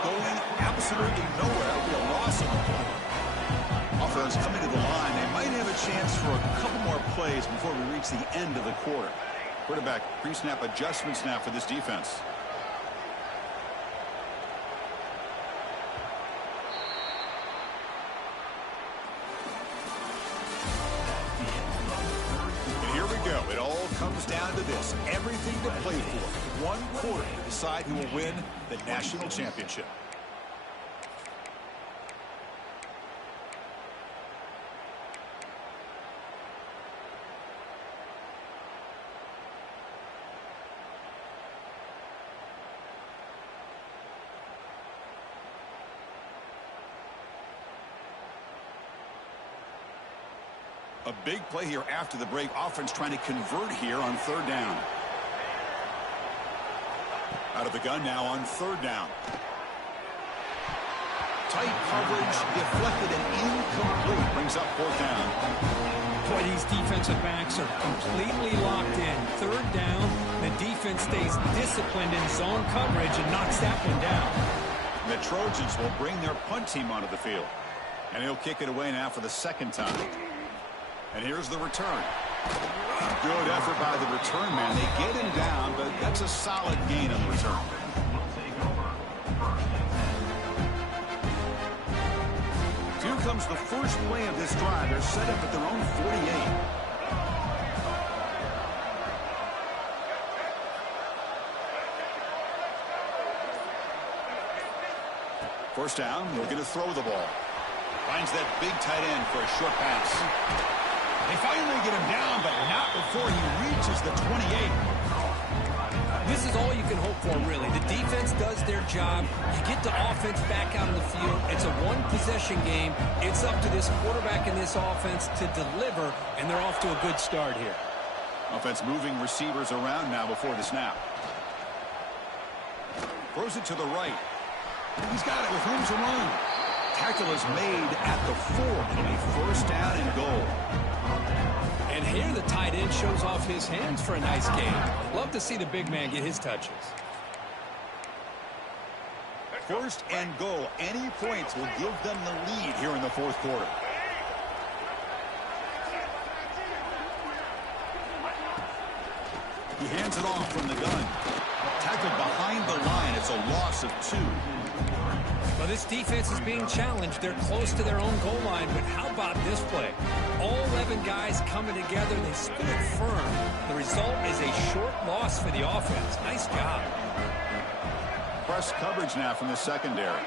Going absolutely nowhere. It'll be a loss of the ball. Offense coming to the line. They might have a chance for a couple more plays before we reach the end of the quarter. Quarterback pre-snap adjustments now for this defense. And here we go. It all comes down to this. Everything to play for. 1 quarter to decide who will win the national championship. A big play here after the break. Offense trying to convert here on 3rd down. Out of the gun now on 3rd down. Tight coverage, deflected and incomplete. Brings up 4th down. Boy, these defensive backs are completely locked in. 3rd down, the defense stays disciplined in zone coverage and knocks that one down. The Trojans will bring their punt team onto the field. And he'll kick it away now for the 2nd time. And here's the return. Good effort by the return man. They get him down, but that's a solid gain on the return. Here comes the first play of this drive. They're set up at their own 48. First down, looking to throw the ball. Finds that big tight end for a short pass. They finally get him down, but not before he reaches the 28. This is all you can hope for, really. The defense does their job. You get the offense back out on the field. It's a one-possession game. It's up to this quarterback and this offense to deliver, and they're off to a good start here. Offense moving receivers around now before the snap. Throws it to the right. He's got it with room to run. Tackle is made at the 4. It'll be 1st down and goal. And here the tight end shows off his hands for a nice game. Love to see the big man get his touches. First and goal. Any points will give them the lead here in the fourth quarter. He hands it off from the gun. Tackled behind the line. It's a loss of 2. Well, this defense is being challenged. They're close to their own goal line, but how about this play? All 11 guys coming together. They stood firm. The result is a short loss for the offense. Nice job. Press coverage now from the secondary.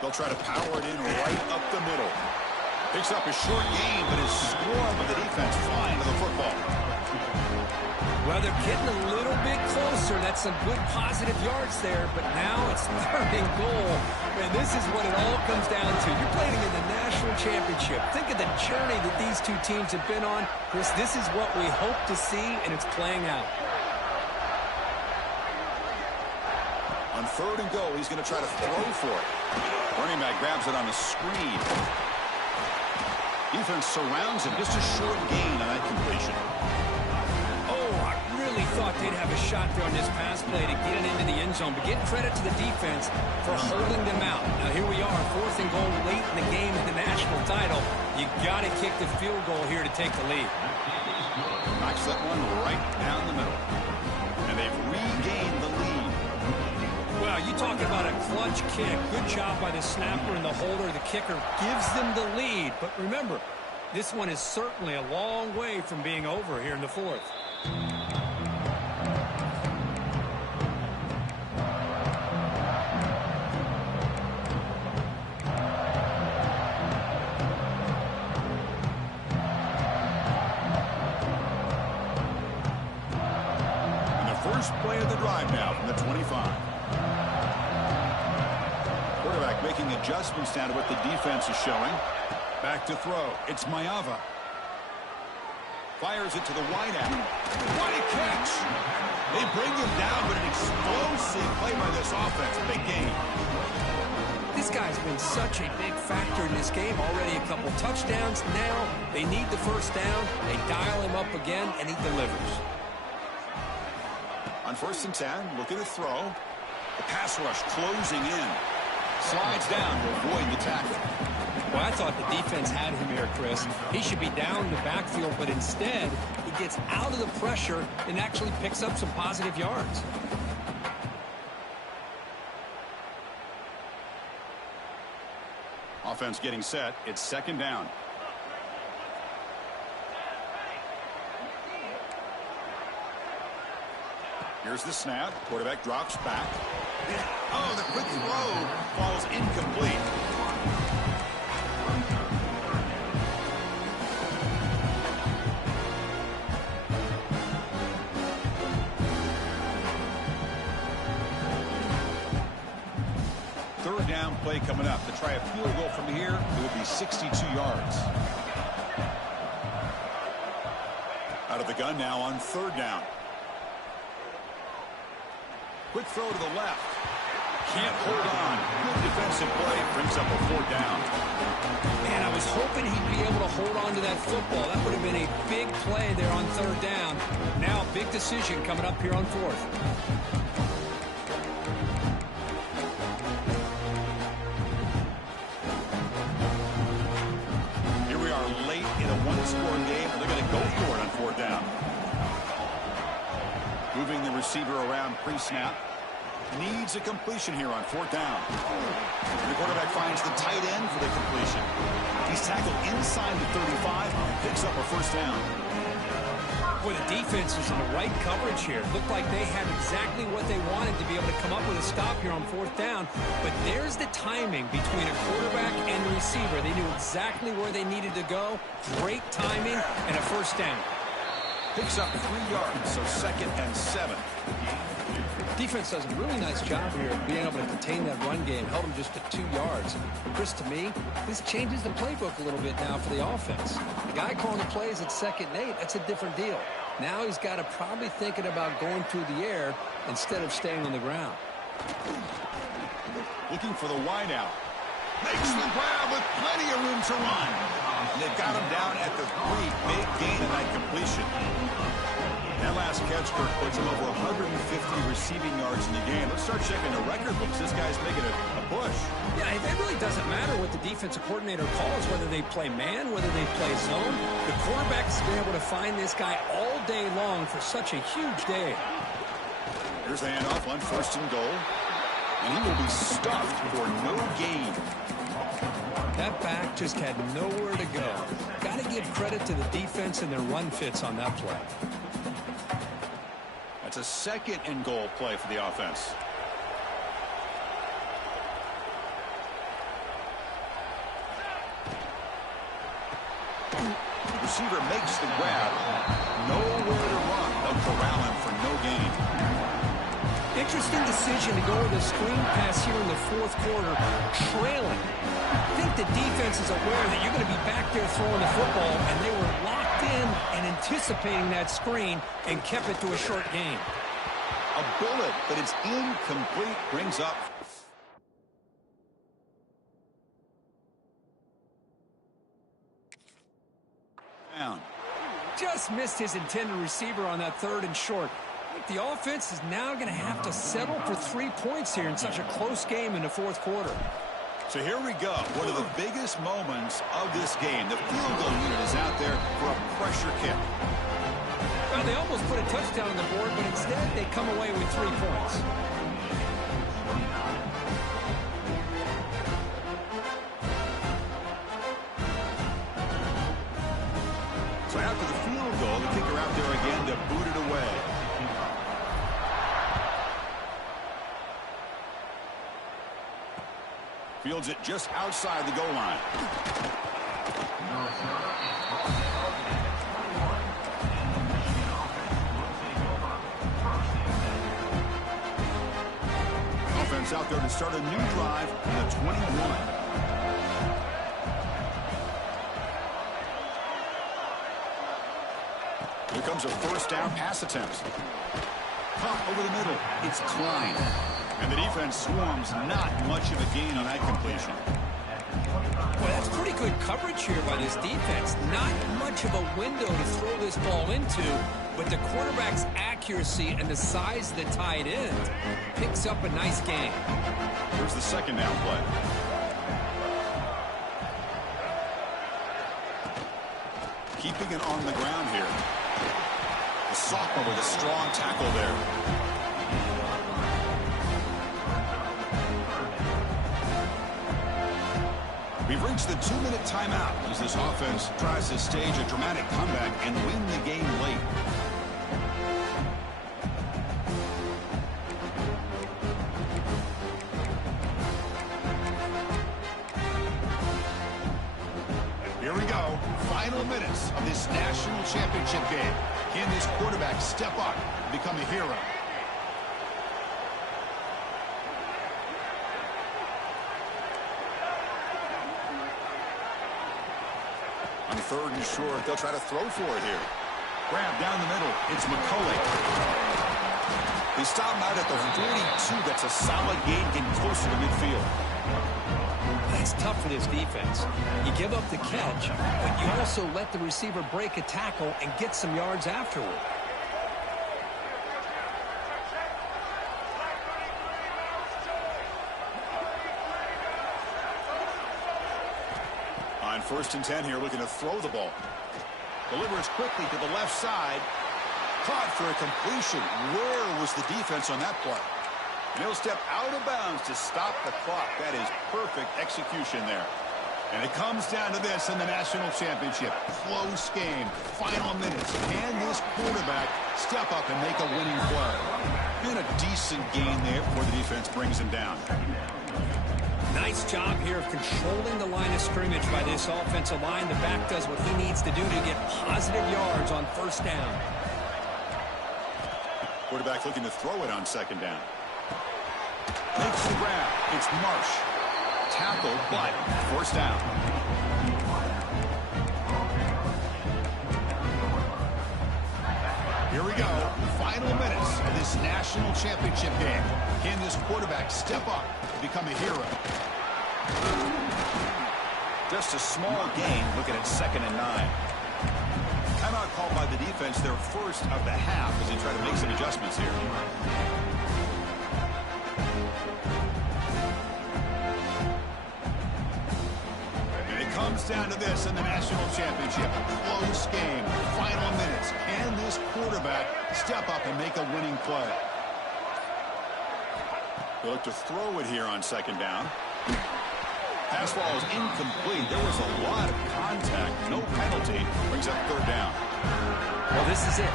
They'll try to power it in right up the middle. Picks up a short gain, but is swarmed with the defense flying to the football. Well, they're getting a little bit closer. That's some good positive yards there, but now it's 3rd and goal. And this is what it all comes down to. You're playing in the National Championship. Think of the journey that these two teams have been on. Chris, this is what we hope to see, and it's playing out. On 3rd and goal, he's going to try to throw for it. Running back grabs it on the screen. Defense surrounds him. Just a short gain on that completion. Thought they'd have a shot there on this pass play to get it into the end zone, but give credit to the defense for holding them out. Now here we are, 4th and goal late in the game in the national title. You got to kick the field goal here to take the lead. Knocks that one right down the middle, and they've regained the lead. Well, you talk about a clutch kick. Good job by the snapper and the holder. The kicker gives them the lead, but remember, this one is certainly a long way from being over here in the 4th. Play of the drive now from the 25. Quarterback making adjustments down to what the defense is showing. Back to throw. It's Mayava. Fires it to the wideout. What a catch! They bring him down, but an explosive play by this offense. Big game. This guy's been such a big factor in this game. Already a couple touchdowns. Now they need the 1st down. They dial him up again, and he delivers. On 1st and 10, looking to throw. The pass rush closing in. Slides down to avoid the tackle. Well, I thought the defense had him here, Chris. He should be down in the backfield, but instead, he gets out of the pressure and actually picks up some positive yards. Offense getting set. It's 2nd down. Here's the snap. Quarterback drops back. Oh, the quick throw falls incomplete. Third down play coming up. To try a field goal from here, it will be 62 yards. Out of the gun now on 3rd down. Quick throw to the left. Can't hold on. Good defensive play. Brings up a 4th down. Man, I was hoping he'd be able to hold on to that football. That would have been a big play there on 3rd down. Now a big decision coming up here on 4th. Here we are late in a 1-score game, and they're going to go for it on 4th down. Moving the receiver around pre-snap. Needs a completion here on 4th down. And the quarterback finds the tight end for the completion. He's tackled inside the 35. Picks up a 1st down. Boy, the defense was in the right coverage here. Looked like they had exactly what they wanted to be able to come up with a stop here on 4th down. But there's the timing between a quarterback and the receiver. They knew exactly where they needed to go. Great timing and a 1st down. Picks up 3 yards, so 2nd and 7. Defense does a really nice job here of being able to contain that run game, held them just to 2 yards. Chris, to me, this changes the playbook a little bit now for the offense. The guy calling the plays at 2nd and 8, that's a different deal. Now he's got to probably thinking about going through the air instead of staying on the ground. Looking for the wideout. Makes the grab with plenty of room to run. And they've got him down at the 3. Big gain in that completion. That last last catch, Kirk, puts him over 150 receiving yards in the game. Let's start checking the record books. This guy's making a push. Yeah, it really doesn't matter what the defensive coordinator calls, whether they play man, whether they play zone. The quarterback has been able to find this guy all day long for such a huge day. Here's the handoff on 1st and goal. And he will be stuffed for no gain. That back just had nowhere to go. Got to give credit to the defense and their run fits on that play. That's a 2nd and goal play for the offense. Receiver makes the grab. Nowhere to run. They'll corral him for no gain. Interesting decision to go with a screen pass here in the 4th quarter, trailing. I think the defense is aware that you're going to be back there throwing the football, and they were locked in and anticipating that screen and kept it to a short gain. A bullet, but it's incomplete. Brings up. Down. Just missed his intended receiver on that 3rd and short. The offense is now going to have to settle for 3 points here in such a close game in the 4th quarter. So here we go. One of the biggest moments of this game. The field goal unit is out there for a pressure kick. Well, they almost put a touchdown on the board, but instead they come away with 3 points. So after the field goal, the kicker out there again to boot it away. Fields it just outside the goal line. Offense out there to start a new drive in the 21. Here comes a 1st down pass attempt. Caught over the middle. It's Klein. And the defense swarms. Not much of a gain on that completion. Well, that's pretty good coverage here by this defense. Not much of a window to throw this ball into, but the quarterback's accuracy and the size of the tight end picks up a nice gain. Here's the 2nd down play. Keeping it on the ground here. The sophomore with a strong tackle there. We've reached the 2-minute timeout as this offense tries to stage a dramatic comeback and win the game late. Here we go. Final minutes of this national championship game. Can this quarterback step up and become a hero? On 3rd and short, they'll try to throw for it here. Grab down the middle. It's McCulley. They stop him out at the 42. That's a solid gain, getting closer to midfield. That's tough for this defense. You give up the catch, but you also let the receiver break a tackle and get some yards afterward. On 1st and 10 here, looking to throw the ball. Delivers quickly to the left side. Caught for a completion. Where was the defense on that play? And he'll step out of bounds to stop the clock. That is perfect execution there. And it comes down to this in the national championship. Close game. Final minutes. Can this quarterback step up and make a winning play? Been a decent gain there before the defense brings him down. Nice job here of controlling the line of scrimmage by this offensive line. The back does what he needs to do to get positive yards on 1st down. Quarterback looking to throw it on 2nd down. Makes the grab. It's Marsh. Tackle, but 1st down. Here we go. Final minutes of this national championship game. Can this quarterback step up and become a hero? Just a small gain, looking at 2nd and 9. Timeout called by the defense, their first of the half, as they try to make some adjustments here. And it comes down to this in the national championship. Close game, final minutes. Can this quarterback step up and make a winning play? They look to throw it here on second down. Pass ball is incomplete. There was a lot of contact. No penalty. Brings up third down. Well, this is it.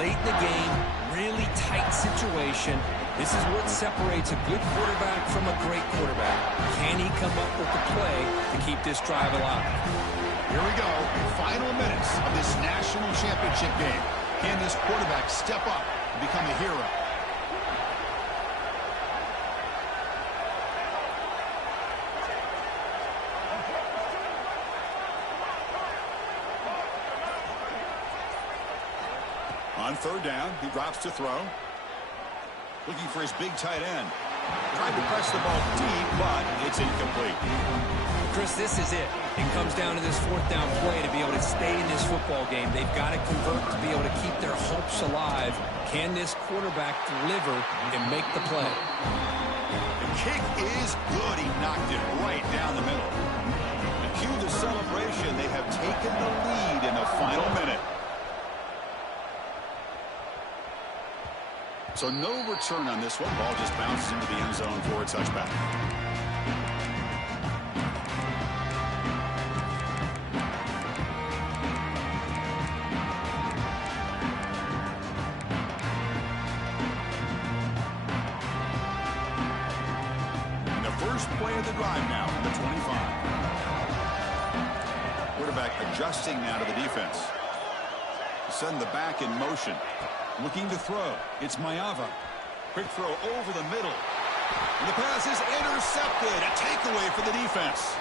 Late in the game, really tight situation. This is what separates a good quarterback from a great quarterback. Can he come up with the play to keep this drive alive? Here we go. Final minutes of this national championship game. Can this quarterback step up and become a hero? On third down, he drops to throw. Looking for his big tight end. Tried to press the ball deep, but it's incomplete. Chris, this is it. It comes down to this fourth down play to be able to stay in this football game. They've got to convert to be able to keep their hopes alive. Can this quarterback deliver and make the play? The kick is good. He knocked it right down the middle. And cue the celebration. They have taken the lead in the final minute. So no return on this one. Ball just bounces into the end zone for a touchback. And the first play of the drive now from the 25. Quarterback adjusting now to the defense. Send the back in motion. Looking to throw. It's Mayava. Quick throw over the middle. And the pass is intercepted. A takeaway for the defense.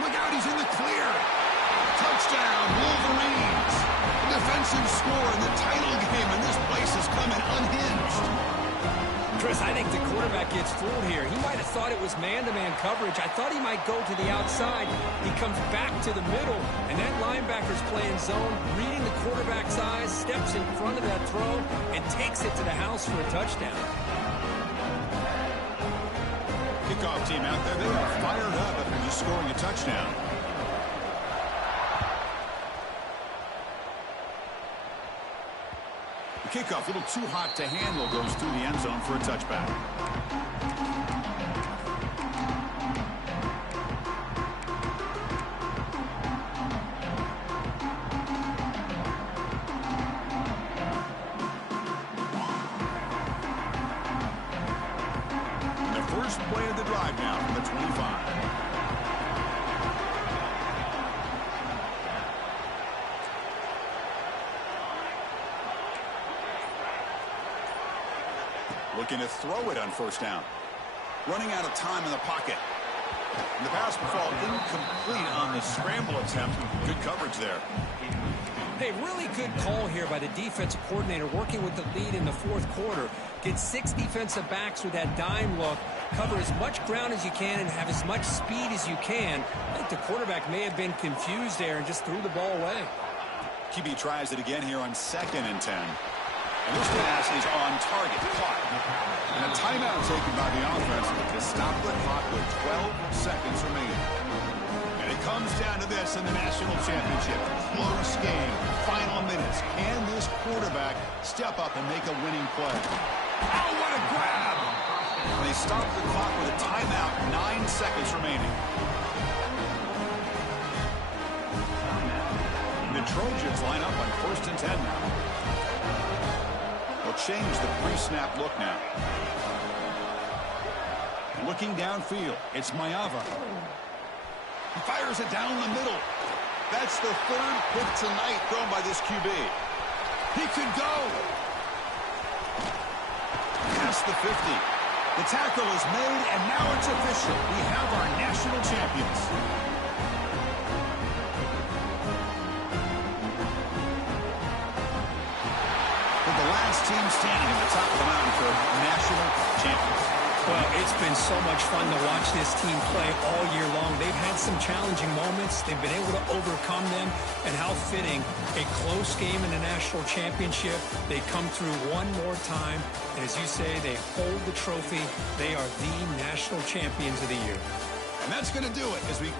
Look out, he's in the clear. Touchdown, Wolverines. A defensive score in the title game, and this place is coming unhinged. Chris, I think the quarterback gets fooled here. He might have thought it was man-to-man coverage. I thought he might go to the outside. He comes back to the middle, and that linebacker's playing zone, reading the quarterback's eyes, steps in front of that throw, and takes it to the house for a touchdown. Kickoff team out there, they are fired up after just scoring a touchdown. The kickoff, a little too hot to handle, goes through the end zone for a touchback. And the first play of the drive now from the 25. Looking to throw it on first down. Running out of time in the pocket. And the pass will fall incomplete on the scramble attempt. Good coverage there. Hey, really good call here by the defensive coordinator working with the lead in the fourth quarter. Get 6 defensive backs with that dime look. Cover as much ground as you can and have as much speed as you can. I think the quarterback may have been confused there and just threw the ball away. QB tries it again here on 2nd and 10. And this pass is on target, caught. And a timeout taken by the offense to stop the clock with 12 seconds remaining. And it comes down to this in the national championship. Close game, final minutes. Can this quarterback step up and make a winning play? Oh, what a grab! And they stop the clock with a timeout, 9 seconds remaining. And the Trojans line up on 1st and 10 now. They'll change the pre-snap look now. Looking downfield, it's Mayava. He fires it down the middle. That's the 3rd pick tonight thrown by this QB. He could go. Past the 50. The tackle is made, and now it's official. We have our national champions. The last team standing at the top of the mountain for national champions. Well, it's been so much fun to watch this team play all year long. They've had some challenging moments. They've been able to overcome them. And how fitting, a close game in the national championship. They come through one more time. And as you say, they hold the trophy. They are the national champions of the year. And that's going to do it as we...